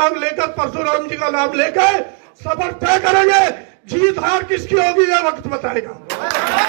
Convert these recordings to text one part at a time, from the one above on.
नाम लेकर, परशुराम जी का नाम लेकर सफर तय करेंगे। जीत हार किसकी होगी ये वक्त बताएगा।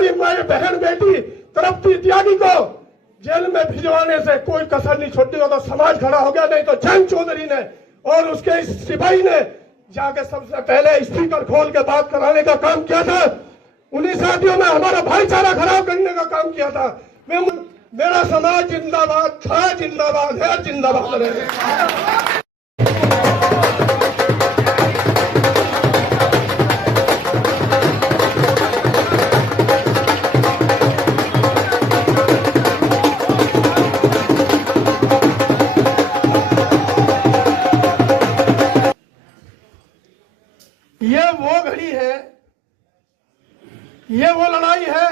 मेरी बहन बेटी तृप्ति त्यागी को जेल में भिजवाने से कोई कसर नहीं छोड़ती, तो समाज खड़ा हो गया। नहीं तो जंग चौधरी ने और उसके सिपाही ने जाके सबसे पहले स्पीकर खोल के बात कराने का काम किया था। उन्हीं साथियों में हमारा भाईचारा खराब करने का काम किया था। मेरा समाज जिंदाबाद था, जिंदाबाद है, जिंदाबाद रहेगा। ये वो घड़ी है, ये वो लड़ाई है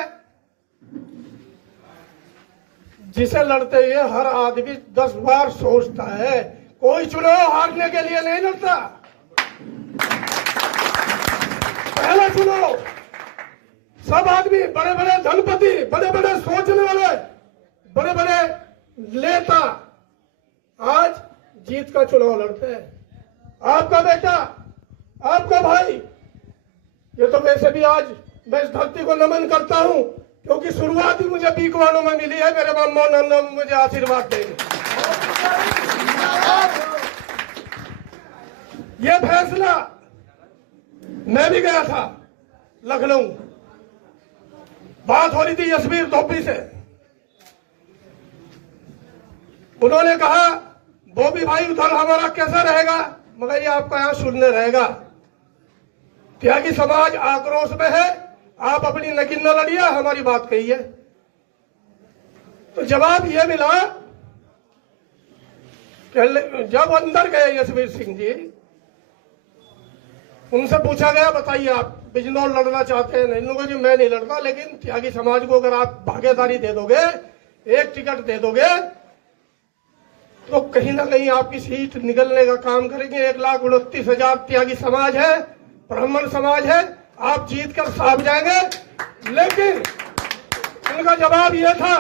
जिसे लड़ते हुए हर आदमी 10 बार सोचता है। कोई चुनाव हारने के लिए नहीं लड़ता। पहला चुनाव सब आदमी, बड़े बड़े धनपति, बड़े बड़े सोचने वाले, बड़े बड़े नेता आज जीत का चुनाव लड़ते हैं। आपका बेटा, आपका भाई, ये तो वैसे भी आज मैं इस धरती को नमन करता हूं क्योंकि शुरुआत ही मुझे बीकवानों में मिली है। मेरे मां मुझे आशीर्वाद देंगे। ये फैसला, मैं भी गया था लखनऊ, बात हो रही थी यशवीर धोबी से। उन्होंने कहा बॉबी भाई उधर हमारा कैसा रहेगा, मगर ये आपका यहां शून्य रहेगा। त्यागी समाज आक्रोश में है, आप अपनी नकीन न लड़िए, हमारी बात कही है। तो जवाब यह मिला कि जब अंदर गए यशवीर सिंह जी, उनसे पूछा गया बताइए आप बिजनौर लड़ना चाहते हैं? नहीं, जी मैं नहीं लड़ता, लेकिन त्यागी समाज को अगर आप भागीदारी दे दोगे, एक टिकट दे दोगे, तो कहीं ना कहीं आपकी सीट निकलने का काम करेंगे। 1,29,000 त्यागी समाज है, ब्राह्मण समाज है, आप जीत कर साफ जाएंगे। लेकिन उनका जवाब यह था,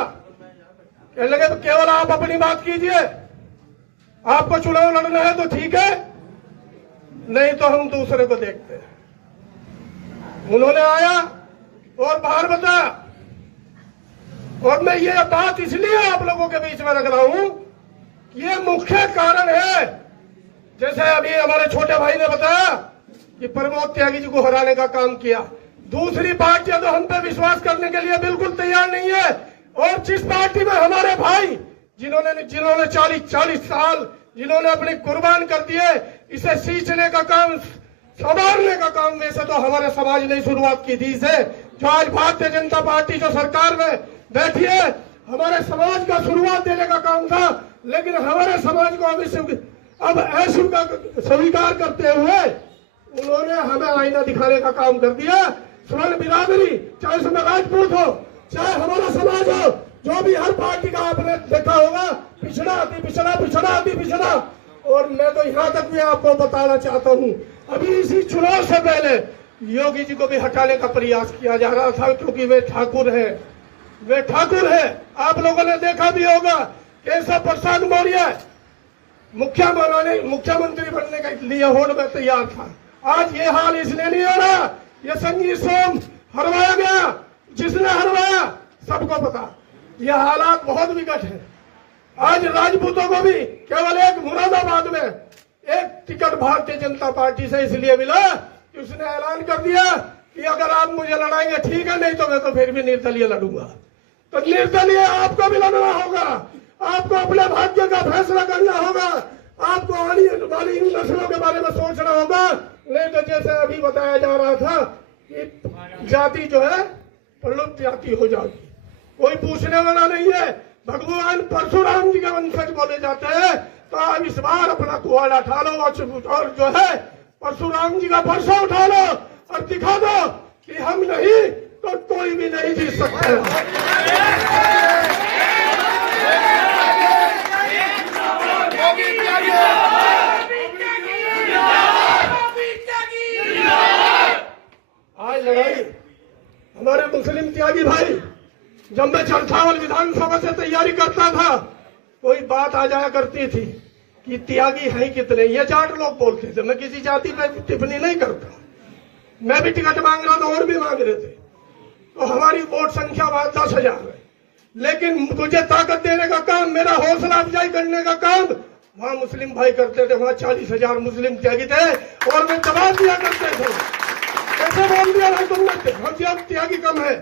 कहने लगे तो केवल आप अपनी बात कीजिए, आपको चुनाव लड़ना है तो ठीक है, नहीं तो हम दूसरे को देखते हैं। उन्होंने आया और बाहर बताया, और मैं ये बात इसलिए आप लोगों के बीच में रख रहा हूं, ये मुख्य कारण है। जैसे अभी हमारे छोटे भाई ने बताया कि प्रमोद त्यागी जी को हराने का काम किया, दूसरी पार्टियां तो हम पे विश्वास करने के लिए बिल्कुल तैयार नहीं है। और जिस पार्टी में हमारे भाई जिन्होंने 40 साल जिन्होंने अपने कुर्बान कर दिए, इसे सींचने का काम, संवारने का काम वैसे तो हमारे समाज ने शुरुआत की थी इसे। जो आज भारतीय जनता पार्टी जो सरकार में बैठी है, हमारे समाज का शुरुआत देने का काम था, लेकिन हमारे समाज को अब अस्वीकार करते हुए उन्होंने हमें आईना दिखाने का काम कर दिया। स्वर्ण बिरादरी, चाहे उसमें राजपूत हो, चाहे हमारा समाज हो, जो भी हर पार्टी का आपने देखा होगा, पिछड़ा अति पिछड़ा, पिछड़ा अति पिछड़ा। और मैं तो यहाँ तक भी आपको बताना चाहता हूँ, अभी इसी चुनाव से पहले योगी जी को भी हटाने का प्रयास किया जा रहा था, क्योंकि वे ठाकुर है, वे ठाकुर है। आप लोगों ने देखा भी होगा, केशव प्रसाद मौर्य मुख्यमंत्री बनने के लिए होड़ में तैयार था। आज ये हाल इसलिए नहीं हो रहा, ये संजीव सोम हरवाया गया, जिसने हरवाया सबको पता। ये हालात बहुत विकट है। आज राजपूतों को भी केवल एक मुरादाबाद में एक टिकट भारतीय जनता पार्टी से इसलिए मिला कि उसने ऐलान कर दिया कि अगर आप मुझे लड़ाएंगे ठीक है, नहीं तो मैं तो फिर भी निर्दलीय लड़ूंगा। तो निर्दलीय आपको भी लड़ना होगा, आपको अपने भाग्य का फैसला करना होगा, आपको आने वाली नस्लों के बारे में सोचना होगा। नहीं तो जैसे अभी बताया जा रहा था कि जाति जो है प्रलुप्त जाति हो जाएगी, कोई पूछने वाला नहीं है। भगवान परशुराम जी के वंशज बोले जाते हैं, तो आप इस बार अपना कुआड़ा उठा लो और जो है परशुराम जी का परसा उठा लो और दिखा दो कि हम नहीं तो कोई भी नहीं जीत सकता। आज लड़ाई हमारे मुस्लिम त्यागी भाई, जब मैं चरछावल विधानसभा से तैयारी करता था, कोई बात आ जाया करती थी कि त्यागी हैं कितने, ये जाट लोग बोलते थे। मैं किसी जाति पे टिप्पणी नहीं करता, मैं भी टिकट मांग रहा था और भी मांग रहे थे। तो हमारी वोट संख्या वहां 10,000 है, लेकिन मुझे ताकत देने का काम, मेरा हौसला अफजाई करने का काम वहां मुस्लिम भाई करते थे। वहां 40,000 मुस्लिम त्यागी थे और मैं जवाब दिया करते थे। कैसे बोल दिया भाई तुमने, हम त्यागी कम है।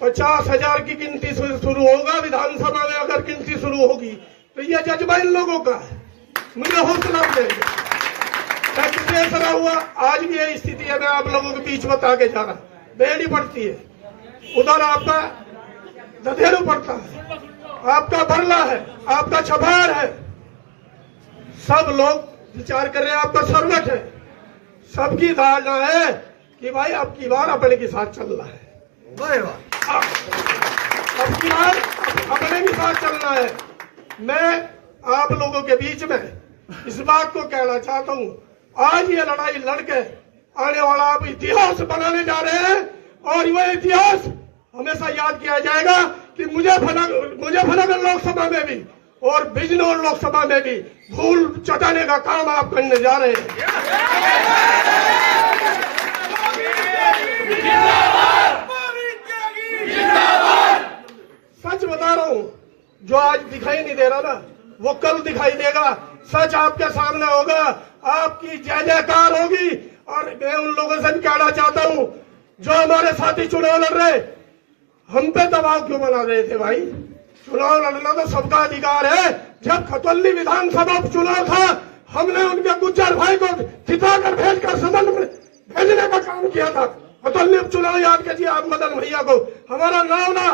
50,000 की गिनती शुरू होगा विधानसभा में, अगर गिनती शुरू होगी तो ये जज्बा इन लोगों का है, मुझे हौसला देंगे। कितने ऐसा हुआ, आज भी ये स्थिति है। मैं आप लोगों के बीच बता के जा रहा, बेड़ी पड़ती है, उधर आपका दधेरू पड़ता है, आपका बरला है, आपका छपार है। सब लोग विचार कर रहे हैं, आपका सरवट है। सबकी धारणा है कि भाई अब की बार अपने के साथ चल रहा है, अब की बार अपने के साथ चलना है। मैं आप लोगों के बीच में इस बात को कहना चाहता हूं, आज ये लड़ाई लड़के आने वाला आप इतिहास बनाने जा रहे हैं, और वह इतिहास हमेशा याद किया जाएगा कि मुजफ्फरनगर लोकसभा में भी और बिजनौर लोकसभा में भी धूल चटाने का काम आप करने जा रहे हैं। सच बता रहा हूं, जो आज दिखाई नहीं दे रहा ना, वो कल दिखाई देगा। सच आपके सामने होगा, आपकी जय जयकार होगी। और मैं उन लोगों से भी कहना चाहता हूं जो हमारे साथी चुनाव लड़ रहे, हम पे दबाव क्यों बना रहे थे भाई? चुनाव लड़ना तो सबका अधिकार है। जब खतौली विधानसभा चुनाव था, हमने उनके गुज्जर भाई को जिताकर भेजकर सदन में भेजने का काम किया था। खतौली उपचुनाव याद कीजिए आप, मदन भैया को हमारा नावना,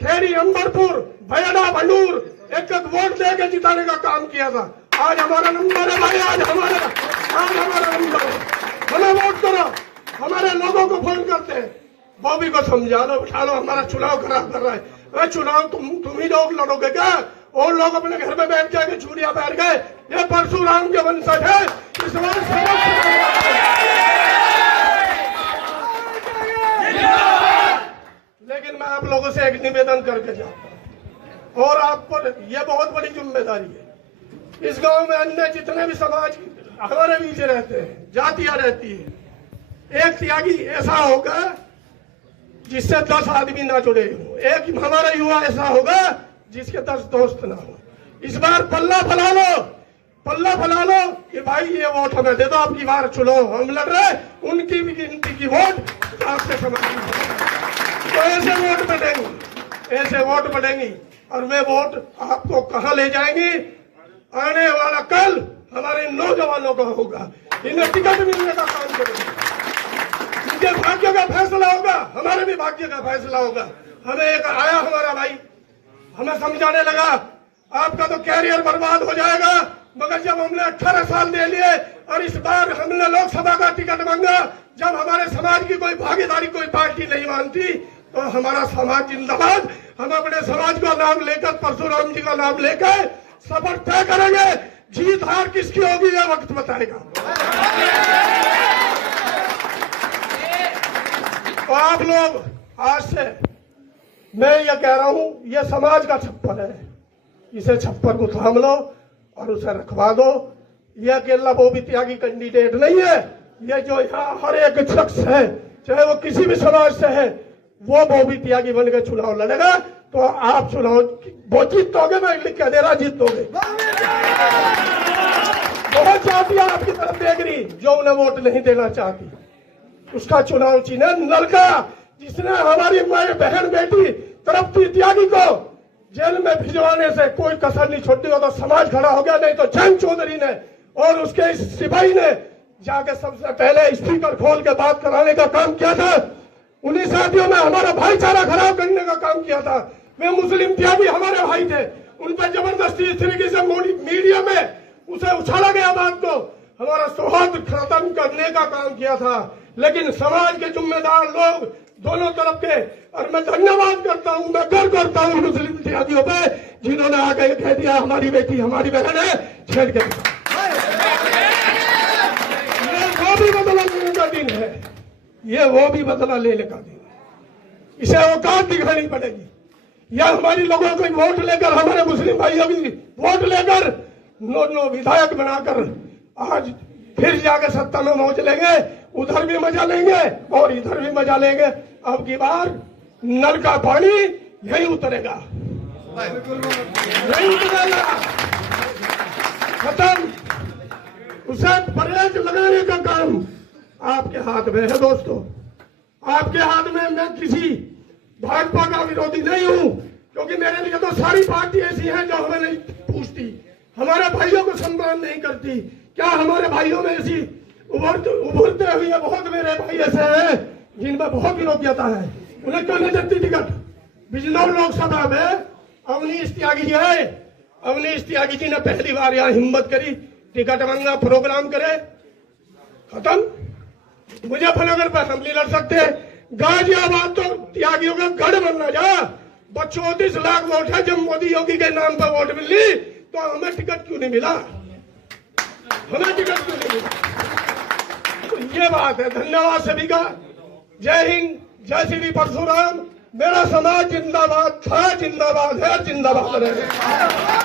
खेड़ी, अंबरपुर, भैया, भंडूर एक वोट दे के जिताने का काम किया था। आज हमारा नंबर है भाई, आज हमारा नंबर है, हमें वोट करो। हमारे लोगों को फोन करते हैं, बॉबी को समझा लो, उठा लो, हमारा चुनाव खराब कर रहा है। अरे चुनाव तुम ही लोग लड़ोगे क्या? और लोग अपने घर में बैठ जाके चूड़ियां बैठ गए। ये परशुराम के वंशज है, इस बार लेकिन मैं आप लोगों से एक निवेदन करके जाता हूं, और आप पर यह बहुत बड़ी जिम्मेदारी है। इस गांव में अन्य जितने भी समाज हमारे बीच रहते हैं, जातियां रहती है, एक त्यागी ऐसा होगा जिससे 10 आदमी ना जुड़े हो, एक हमारा युवा ऐसा होगा जिसके 10 दोस्त ना हो। इस बार पल्ला फैला लो कि भाई ये वोट हमें दे दो, आपकी बार चुनाव हम लड़ रहे, उनकी भी गिनती की वोट आपसे समझ। तो ऐसे वोट बढ़ेंगी, और वे वोट आपको कहां ले जाएंगी? आने वाला कल हमारे नौजवानों का होगा, इन्हें टिकट मिलने का काम करेंगे, इनके भाग्य का फैसला होगा, हमारे भी भाग्य का फैसला होगा। हमें एक आया हमारा भाई, हमें समझाने लगा आपका तो कैरियर बर्बाद हो जाएगा, मगर जब हमने 18 साल दे लिए और इस बार हमने लोकसभा का टिकट मांगा, जब हमारे समाज की कोई भागीदारी कोई पार्टी नहीं मानती, तो हमारा समाज जिंदाबाद। हम अपने समाज का नाम लेकर, परशुराम जी का नाम लेकर सफर तय करेंगे। जीत हार किसकी होगी यह वक्त बताएगा। तो आप लोग आज से, मैं ये कह रहा हूं, ये समाज का छप्पर है, इसे छप्पर को थाम लो और उसे रखवा दो। ये अकेला वो भी त्यागी कैंडिडेट नहीं है, ये जो यहाँ हर एक शख्स है, चाहे वो किसी भी समाज से है, वो भी त्यागी बनकर चुनाव लड़ेगा। तो आप चुनाव वो जीतोगे, मैं लिख के दे रहा, जीतोगे। बहुत जातियां आपकी तरफ देख रही, जो उन्हें वोट नहीं देना चाहती, उसका चुनाव चिन्ह नलका, जिसने हमारी माँ, बहन, बेटी तड़पती त्यागी को जेल में भिजवाने से कोई कसर नहीं छोड़ी हो, तो समाज खड़ा हो गया। नहीं तो जैन चौधरी ने और उसके इस सिपाही ने जाके सबसे पहले स्पीकर खोल के बात कराने का काम किया था। उन्हीं साथियों में हमारा भाईचारा खराब करने का काम किया था। वे मुस्लिम त्यागी हमारे भाई थे, उन पर जबरदस्ती इस तरीके से मीडिया में उसे उछाला गया बात को, हमारा सौहार्द खत्म करने का काम किया था। लेकिन समाज के जिम्मेदार लोग दोनों तरफ के, और मैं धन्यवाद करता हूं, मैं गर्व करता हूं मुस्लिम त्यागियों पे, जिन्होंने आके कह दिया हमारी बेटी हमारी बहन है, छेड़ के वो भी बदला लेने का दिन है, ये वो भी बदला लेने का दिन है। इसे औकात दिखानी पड़ेगी, या हमारी लोगों को वोट लेकर, हमारे मुस्लिम भाइयों की वोट लेकर नो विधायक बनाकर आज फिर जाकर सत्ता में पहुंच लेंगे, उधर भी मजा लेंगे और इधर भी मजा लेंगे। अब की बार नल का पानी यही उतरेगा, यही उतरेगा, खत्म। उसे परहेज लगाने का काम आपके हाथ में है दोस्तों, आपके हाथ में। मैं किसी भाजपा का विरोधी नहीं हूं, क्योंकि मेरे लिए तो सारी पार्टी ऐसी है जो हमें नहीं पूछती, हमारे भाइयों को सम्मान नहीं करती। क्या हमारे भाइयों में ऐसी उभरते हुए बहुत मेरे भाई ऐसे हैं जिनमें बहुत योग्यता है, उन्हें क्यों नहीं देती टिकट? बिजनौर लोकसभा में अवनीश त्यागी जी है, अवनीश त्यागी जी ने पहली बार यहाँ हिम्मत करी, टिकट मांगा, प्रोग्राम करे, खत्म। मुजफ्फरनगर पर हम नहीं लड़ सकते, गाजियाबाद तो त्यागियों का गढ़ बनना जा। 34 लाख वोट है, जब मोदी योगी के नाम पर वोट मिली तो हमें टिकट क्यों नहीं मिला? हमें टिकट क्यों नहीं मिला? तो ये बात है। धन्यवाद सभी का। जय हिंद, जय श्री परशुराम। मेरा समाज जिंदाबाद था, जिंदाबाद है, जिंदाबाद रहेगा।